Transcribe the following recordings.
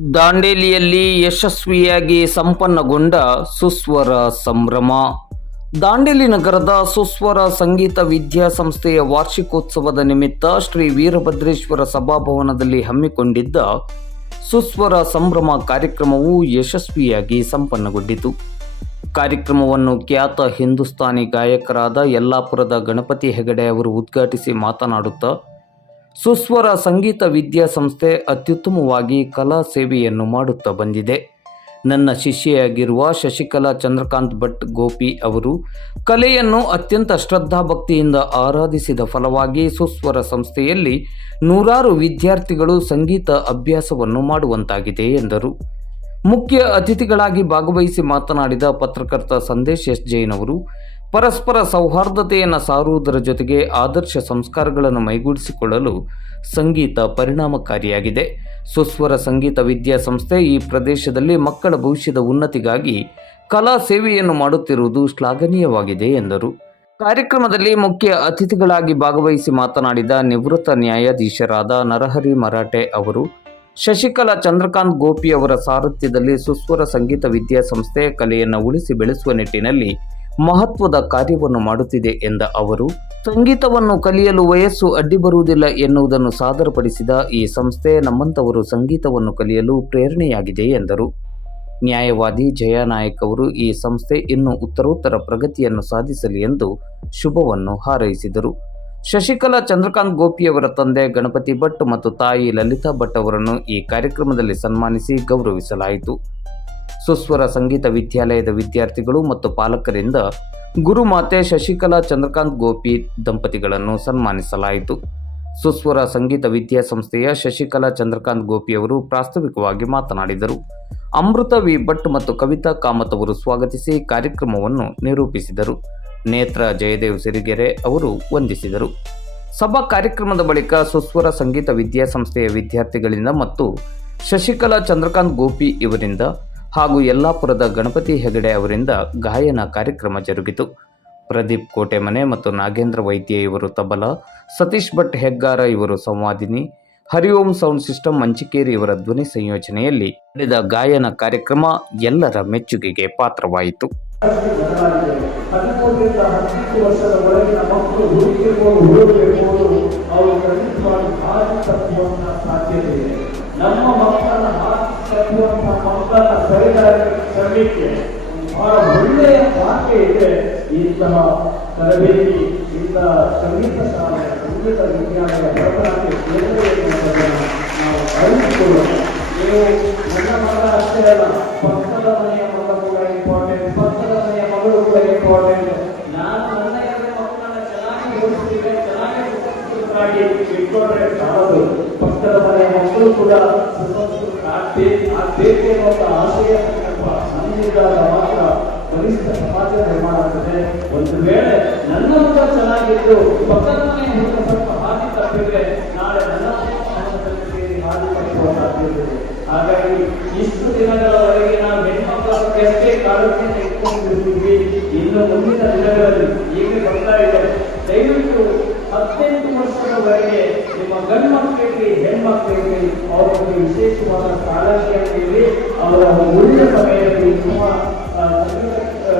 ದಾಂಡೇಲಿಯಲ್ಲಿ ಯಶಸ್ವಿಯಾಗಿ ಸಂಪನ್ನಗೊಂಡ ಸುಸ್ವರ ಸಂಭ್ರಮ. ದಾಂಡೇಲಿ ನಗರದ ಸುಸ್ವರ ಸಂಗೀತ ವಿದ್ಯಾಸಂಸ್ಥೆಯ ವಾರ್ಷಿಕೋತ್ಸವದ ನಿಮಿತ್ತ ಶ್ರೀ ವೀರಭದ್ರೇಶ್ವರ ಸಭಾಭವನದಲ್ಲಿ ಹಮ್ಮಿಕೊಂಡಿದ್ದ ಸುಸ್ವರ ಸಂಭ್ರಮ ಕಾರ್ಯಕ್ರಮವು ಯಶಸ್ವಿಯಾಗಿ ಸಂಪನ್ನಗೊಂಡಿತು. ಕಾರ್ಯಕ್ರಮವನ್ನು ಖ್ಯಾತ ಹಿಂದೂಸ್ತಾನಿ ಗಾಯಕರಾದ ಯಲ್ಲಾಪುರದ ಗಣಪತಿ ಹೆಗಡೆ ಅವರು ಉದ್ಘಾಟಿಸಿ ಮಾತನಾಡುತ್ತಾ ಸುಸ್ವರ ಸಂಗೀತ ವಿದ್ಯಾ ಸಂಸ್ಥೆ ಅತ್ಯುತ್ತಮವಾಗಿ ಕಲಾ ಸೇವೆಯನ್ನು ಮಾಡುತ್ತಾ ಬಂದಿದೆ. ನನ್ನ ಶಿಷ್ಯೆಯಾಗಿರುವ ಶಶಿಕಲಾ ಚಂದ್ರಕಾಂತ್ ಭಟ್ ಗೋಪಿ ಅವರು ಕಲೆಯನ್ನು ಅತ್ಯಂತ ಶ್ರದ್ಧಾಭಕ್ತಿಯಿಂದ ಆರಾಧಿಸಿದ ಫಲವಾಗಿ ಸುಸ್ವರ ಸಂಸ್ಥೆಯಲ್ಲಿ ನೂರಾರು ವಿದ್ಯಾರ್ಥಿಗಳು ಸಂಗೀತ ಅಭ್ಯಾಸವನ್ನು ಮಾಡುವಂತಾಗಿದೆ ಎಂದರು. ಮುಖ್ಯ ಅತಿಥಿಗಳಾಗಿ ಭಾಗವಹಿಸಿ ಮಾತನಾಡಿದ ಪತ್ರಕರ್ತ ಸಂದೇಶ್ ಎಸ್ ಜೈನ್ ಅವರು ಪರಸ್ಪರ ಸೌಹಾರ್ದತೆಯನ್ನು ಸಾರುವುದರ ಜೊತೆಗೆ ಆದರ್ಶ ಸಂಸ್ಕಾರಗಳನ್ನು ಮೈಗೂಡಿಸಿಕೊಳ್ಳಲು ಸಂಗೀತ ಪರಿಣಾಮಕಾರಿಯಾಗಿದೆ. ಸುಸ್ವರ ಸಂಗೀತ ವಿದ್ಯಾಸಂಸ್ಥೆ ಈ ಪ್ರದೇಶದಲ್ಲಿ ಮಕ್ಕಳ ಭವಿಷ್ಯದ ಉನ್ನತಿಗಾಗಿ ಕಲಾ ಸೇವೆಯನ್ನು ಮಾಡುತ್ತಿರುವುದು ಶ್ಲಾಘನೀಯವಾಗಿದೆ ಎಂದರು. ಕಾರ್ಯಕ್ರಮದಲ್ಲಿ ಮುಖ್ಯ ಅತಿಥಿಗಳಾಗಿ ಭಾಗವಹಿಸಿ ಮಾತನಾಡಿದ ನಿವೃತ್ತ ನ್ಯಾಯಾಧೀಶರಾದ ನರಹರಿ ಮರಾಠೆ ಅವರು, ಶಶಿಕಲಾ ಚಂದ್ರಕಾಂತ್ ಗೋಪಿ ಅವರ ಸಾರಥ್ಯದಲ್ಲಿ ಸುಸ್ವರ ಸಂಗೀತ ವಿದ್ಯಾಸಂಸ್ಥೆ ಕಲೆಯನ್ನು ಉಳಿಸಿ ಬೆಳೆಸುವ ನಿಟ್ಟಿನಲ್ಲಿ ಮಹತ್ವದ ಕಾರ್ಯವನ್ನು ಮಾಡುತ್ತಿದೆ ಎಂದ ಅವರು, ಸಂಗೀತವನ್ನು ಕಲಿಯಲು ವಯಸ್ಸು ಅಡ್ಡಿ ಬರುವುದಿಲ್ಲ ಎನ್ನುವುದನ್ನು ಸಾದರಪಡಿಸಿದ ಈ ಸಂಸ್ಥೆ ನಮ್ಮಂಥವರು ಸಂಗೀತವನ್ನು ಕಲಿಯಲು ಪ್ರೇರಣೆಯಾಗಿದೆ ಎಂದರು. ನ್ಯಾಯವಾದಿ ಜಯಾನಾಯಕ್ ಅವರು ಈ ಸಂಸ್ಥೆ ಇನ್ನೂ ಉತ್ತರೋತ್ತರ ಪ್ರಗತಿಯನ್ನು ಸಾಧಿಸಲಿ ಎಂದು ಶುಭವನ್ನು ಹಾರೈಸಿದರು. ಶಶಿಕಲಾ ಚಂದ್ರಕಾಂತ್ ಗೋಪಿಯವರ ತಂದೆ ಗಣಪತಿ ಭಟ್ ಮತ್ತು ತಾಯಿ ಲಲಿತಾ ಭಟ್ ಅವರನ್ನು ಈ ಕಾರ್ಯಕ್ರಮದಲ್ಲಿ ಸನ್ಮಾನಿಸಿ ಗೌರವಿಸಲಾಯಿತು. ಸುಸ್ವರ ಸಂಗೀತ ವಿದ್ಯಾಲಯದ ವಿದ್ಯಾರ್ಥಿಗಳು ಮತ್ತು ಪಾಲಕರಿಂದ ಗುರುಮಾತೆ ಶಶಿಕಲಾ ಚಂದ್ರಕಾಂತ್ ಗೋಪಿ ದಂಪತಿಗಳನ್ನು ಸನ್ಮಾನಿಸಲಾಯಿತು. ಸುಸ್ವರ ಸಂಗೀತ ವಿದ್ಯಾಸಂಸ್ಥೆಯ ಶಶಿಕಲಾ ಚಂದ್ರಕಾಂತ್ ಗೋಪಿಯವರು ಪ್ರಾಸ್ತಾವಿಕವಾಗಿ ಮಾತನಾಡಿದರು. ಅಮೃತ ವಿ ಭಟ್ ಮತ್ತು ಕವಿತಾ ಕಾಮತ್ ಅವರು ಸ್ವಾಗತಿಸಿ ಕಾರ್ಯಕ್ರಮವನ್ನು ನಿರೂಪಿಸಿದರು. ನೇತ್ರ ಜಯದೇವ್ ಸಿರಿಗೆರೆ ಅವರು ವಂದಿಸಿದರು. ಸಭಾ ಕಾರ್ಯಕ್ರಮದ ಬಳಿಕ ಸುಸ್ವರ ಸಂಗೀತ ವಿದ್ಯಾಸಂಸ್ಥೆಯ ವಿದ್ಯಾರ್ಥಿಗಳಿಂದ ಮತ್ತು ಶಶಿಕಲಾ ಚಂದ್ರಕಾಂತ್ ಗೋಪಿ ಇವರಿಂದ ಹಾಗೂ ಯಲ್ಲಾಪುರದ ಗಣಪತಿ ಹೆಗಡೆ ಅವರಿಂದ ಗಾಯನ ಕಾರ್ಯಕ್ರಮ ಜರುಗಿತು. ಪ್ರದೀಪ್ ಕೋಟೆಮನೆ ಮತ್ತು ನಾಗೇಂದ್ರ ವೈದ್ಯ ಇವರು ತಬಲ, ಸತೀಶ್ ಭಟ್ ಹೆಗ್ಗಾರ ಇವರು ಸಂವಾದಿನಿ, ಹರಿಓಂ ಸೌಂಡ್ ಸಿಸ್ಟಮ್ ಮಂಚಿಕೇರಿ ಇವರ ಧ್ವನಿ ಸಂಯೋಜನೆಯಲ್ಲಿ ನಡೆದ ಗಾಯನ ಕಾರ್ಯಕ್ರಮ ಎಲ್ಲರ ಮೆಚ್ಚುಗೆಗೆ ಪಾತ್ರವಾಯಿತು. ನಮ್ಮ ಸರಿದಾರಿ ತರಲಿಕ್ಕೆ ಬಹಳ ಒಳ್ಳೆಯ ವಾಕ್ಯ ಇದೆ ಇಂತಹ ತರಬೇತಿ ಇಂತಹ ಸಂಗೀತ ಶಾಲೆ ಸಂಗೀತ ವಿಜ್ಞಾನದ ಭರತನಾಟ್ಯ ಕೇಂದ್ರ ಎನ್ನುವುದನ್ನು ನಾವು ಅರಿತುಕೊಳ್ಳೋಣ ನೀವು ನನ್ನ ಮಗ ಅಷ್ಟೇ ಅಲ್ಲ ಪಕ್ಕದ ಮನೆಯ ಮಗ ಕೂಡ ಇಂಪಾರ್ಟೆಂಟ್ ಪಕ್ಕದ ಮನೆಯ ಮಗಳು ಕೂಡ ಇಂಪಾರ್ಟೆಂಟ್ ನಾನು ನನ್ನ ಎರಡು ಮಕ್ಕಳನ್ನ ಚೆನ್ನಾಗಿ ಓದಿಸಿದ್ರೆ ಚೆನ್ನಾಗಿ ಇಟ್ಕೊಂಡ್ರೆ ಸಾಲದು ಪಕ್ಕದ ಮನೆಯ ಮಕ್ಕಳು ಕೂಡ ಆಗಬೇಕು ಆಸೆಯ ಆಶಯ ಸಂಕಲ್ಪ ನಮ್ಮಿದ್ದಾಗ ಮಾತ್ರ ಬಲಿಷ್ಠ ಸಮಾಜ ನಿರ್ಮಾಣ ಆಗ್ತದೆ. ಒಂದು ವೇಳೆ ನನ್ನ ಮಗ ಚೆನ್ನಾಗಿದ್ದು ಪಕ್ಕದ ಮನೆಯ ಸ್ವಲ್ಪ ಹಾದಿ ತಪ್ಪಿದ್ರೆ ನಾಳೆ ನನ್ನ ಸಮಾಜದಲ್ಲಿ ಸೇರಿ ಹಾದಿ ತಪ್ಪುವ ಸಾಧ್ಯತೆ ಹಾಗಾಗಿ ಇಷ್ಟು ದಿನಗಳವರೆಗೆ ನಾವು ಹೆಣ್ಮಕ್ಕಳಿಗೆ ಎಷ್ಟೇ ಕಾಳಜಿಯನ್ನು ಇಟ್ಕೊಂಡಿರ್ತೀವಿ ಇನ್ನು ಮುಂದಿನ ದಿನಗಳಲ್ಲಿ ಈಗ ಬರ್ತಾ ಇದೆ. ದಯವಿಟ್ಟು ಹದಿನೆಂಟು ವರ್ಷದವರೆಗೆ ನಿಮ್ಮ ಗಂಡು ಮಕ್ಕಳಿಗೆ ಹೆಣ್ಮಕ್ಕಳಿಗೆ ಅವರಿಗೆ ವಿಶೇಷವಾದ ಕಾಳಜಿಯಲ್ಲಿ ಅವರ ಉಳಿದ ಸಮಯದಲ್ಲಿ ನಿಮ್ಮ ಆ, ಸಂಗೀತ ಆ,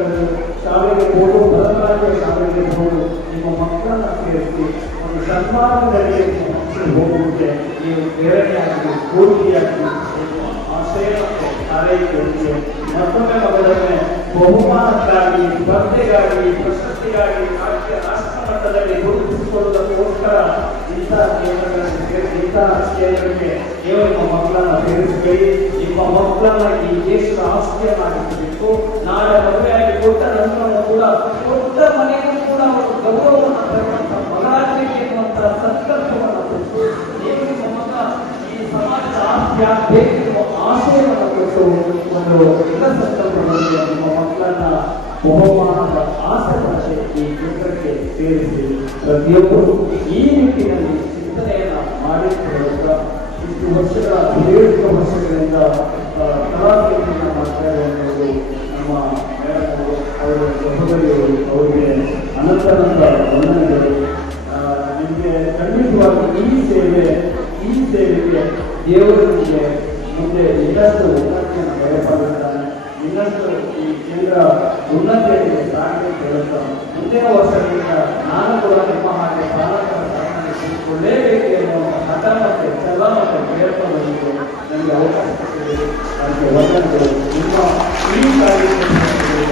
ಶಾಲೆಗೆ ಹೋಗೋ ಭರತನಾಟ್ಯ ಶಾಲೆಗೆ ಹೋಗೋ ನಿಮ್ಮ ಮಕ್ಕಳನ್ನ ಸೇರಿಸಿ ಒಂದು ಸನ್ಮಾನದಲ್ಲಿ ನಿಮ್ಮ ಮಕ್ಕಳು ಹೋಗುವುದಕ್ಕೆ ನೀವು ಪ್ರೇರಣೆಯಾಗಿ ಸ್ಫೂರ್ತಿಯಾಗಿ ನಿಮ್ಮ ಆಶಯ ಮತ್ತು ಹಾರೈಕೆಯೊಂದಿಗೆ ಮತ್ತೊಮ್ಮೆ ಮಗದೊಮ್ಮೆ ಬಹುಮಾನಕ್ಕಾಗಿ, ಸ್ಪರ್ಧೆಗಾಗಿ, ಪ್ರಶಸ್ತಿಗಾಗಿ ರಾಜ್ಯ ರಾಷ್ಟ್ರ ಮಟ್ಟದಲ್ಲಿ ಗುರುತಿಸಿಕೊಳ್ಳುವುದಕ್ಕೋಸ್ಕರ ಇಂತಹ ಕೇಂದ್ರಗಳನ್ನು ಸೇರಿ ಇಂತಹ ಕೇಂದ್ರಕ್ಕೆ ನೀವು ನಿಮ್ಮ ಮಕ್ಕಳನ್ನ ಸೇರಿಸಿಕೊಳ್ಳಿ ನಿಮ್ಮ ಮಕ್ಕಳನ್ನ ಈ ದೇಶದ ಆಸ್ತಿಯನ್ನಾಗಿಸಬೇಕು ನಾಳೆ ಮದುವೆಯಾಗಿ ಕೊಟ್ಟ ನಂತರ ಕೂಡ ಕೊಟ್ಟ ಮನೆಗೂ ಕೂಡ ಅವರು ಗೌರವವನ್ನು ತರುವಂತಹ ಮಗಳಾಗಬೇಕು ಎನ್ನುವಂತಹ ಸಂಕಲ್ಪವನ್ನು ನೀವು ನಿಮ್ಮ ಈ ಸಮಾಜದ ಆಸ್ತಿ ಆಗಬೇಕು ಆಶಯವನ್ನು ಕೊಟ್ಟು ಒಂದು ಎಲ್ಲ ಸಂಕಲ್ಪದೊಂದಿಗೆ ನಮ್ಮ ಮಕ್ಕಳನ್ನ ಬಹುಮಾನದ ಆಸೆ ಪಡೆಸಿ ಚಿತ್ರಕ್ಕೆ ಸೇರಿಸಿ ಪ್ರತಿಯೊಬ್ಬರು ಈ ನಿಟ್ಟಿನಲ್ಲಿ ಚಿಂತನೆಯನ್ನು ಮಾಡಿಕೊಳ್ಳುತ್ತಾ ಇಷ್ಟು ವರ್ಷಗಳ ದೀರ್ಘ ವರ್ಷಗಳಿಂದ ಕಲಾಕೃತಿಯನ್ನು ಮಾಡ್ತಾ ಇರುವಂಥದ್ದು ನಮ್ಮ ಮೇಡಮ್ ಅವರು ಸಹೋದರಿಯವರು ಅವರಿಗೆ ಅನಂತನಂತ ವಂದನೆಗಳು ನಿಮಗೆ ಖಂಡಿತವಾಗಿ ಈ ಸೇವೆ, ಈ ಸೇವೆಗೆ ದೇವರು ನಿಮಗೆ ಮುಂದೆ ಇನ್ನಷ್ಟು ಉನ್ನತಿಯನ್ನು ಬಯಪಡುತ್ತಾನೆ ಇನ್ನಷ್ಟು ಈ ಕೇಂದ್ರ ಉನ್ನತಿಯಲ್ಲಿ ಸಾಗಿ ಕೇಳುತ್ತಾನೆ ಮುಂದಿನ ವರ್ಷಗಳಿಂದ ನಾನು ಕೂಡ ನಿಮ್ಮ ಹಾಗೆ ಪಾಲಕರ ಸಾಧನೆ ಕುಳಿತುಕೊಳ್ಳೇಬೇಕು ಎನ್ನುವ ಹಠ ಮತ್ತು ಛಲ ಮತ್ತು ಪ್ರಯತ್ನದೊಂದಿಗೆ ನನಗೆ ಅವಕಾಶ ಸಿಕ್ಕಿದೆ ಅದಕ್ಕೆ ವಂದನೆಗಳು. ನಿಮ್ಮ ಈ ಕಾರ್ಯಕ್ರಮದಲ್ಲಿ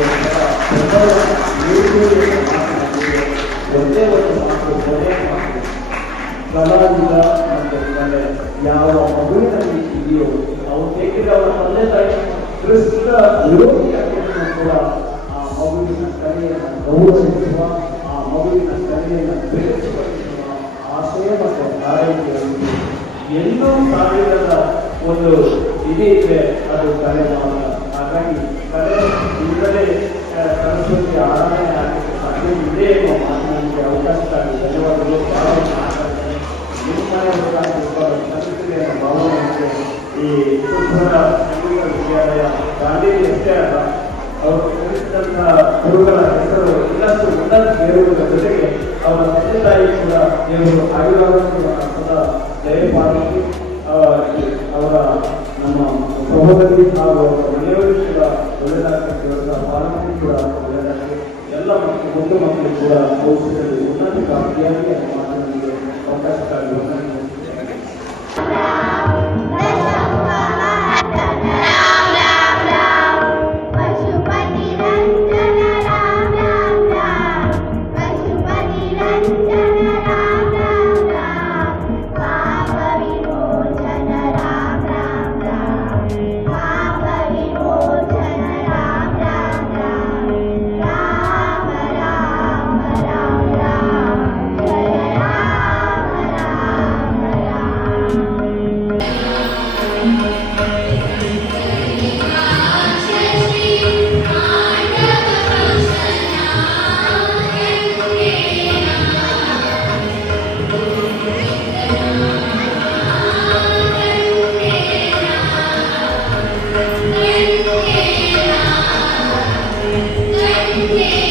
ಒಂದೇ ಒಂದು ಮಾತು ಒಂದೇ ಮಾತು. ಕಲಾವಿದ ಮತ್ತು ಕಲೆ ಯಾವ ಮಗುವಿನಲ್ಲಿ ಇದೆಯೋ ಅವು ಹೇಗಿದ್ರೆ ಅವರ ತಂದೆ ತಾಯಿ ಕ್ರಿಸ್ತ ವಿರೋಧಿಯಾಗಿದ್ರು ಕೂಡ ಆ ಮಗುವಿನ ಕಲೆಯನ್ನು ಗೌರವಿಸುವ, ಆ ಮಗುವಿನ ಕಲೆಯನ್ನು ಬೆಳೆಸಿಕೊಳ್ಳುವ ಆಸೆ ಮತ್ತು ಆರೈಕೆಯಲ್ಲಿ ಎಲ್ಲೋ ಕಾರ್ಯದ ಒಂದು ಇದೇ ಇದೆ, ಅದು ಕಲೆ ಹಾಗಾಗಿ ಕಲೆ ಇಲ್ಲದೆ ಸರಸ್ವತಿ ಆರಾಧನೆ ಆಗಲಿಕ್ಕೆ ಸಾಧ್ಯ ಇದೆ ಎಂಬ ಮಾತಿನಲ್ಲಿ ಅವಕಾಶಕ್ಕಾಗಿ ಧನ್ಯವಾದಗಳು. ಮಾತಾಡ್ತಾರೆ ನಿಮ್ಮ ಈ ಸುಂದರ ಸಂಗೀತ ವಿದ್ಯಾಲಯ ಗಾಂಧೀಜಿ ಅಷ್ಟೇ ಅಲ್ಲ, ಅವರು ಕಲಿಸಿದಂತಹ ಗುರುಗಳ ಹೆಸರು ಇನ್ನಷ್ಟು ಉನ್ನತ ಏರುವುದರ ಜೊತೆಗೆ ಅವರ ತಂದೆ ತಾಯಿ ಕೂಡ ದೇವರು ಆಯುರ್ವೇದ ಸದಾ ದಯಪಾಲಿಸಿ ಅವರ ನಮ್ಮ ಸಹೋದರಿ ಹಾಗೂ ಅವರ ಮನೆಯವರಿಗೂ ಕೂಡ ಒಳ್ಳೆಯದಾಗಲಿ ಪಾಲನೆ ಕೂಡ ಒಳ್ಳೆಯದಾಗಲಿ ಎಲ್ಲ ಮಕ್ಕಳು, ಒಂದು ಮಕ್ಕಳು ಕೂಡ ಭವಿಷ್ಯದಲ್ಲಿ ಉನ್ನತ ಅವಕಾಶಕ್ಕಾಗಿ Amen.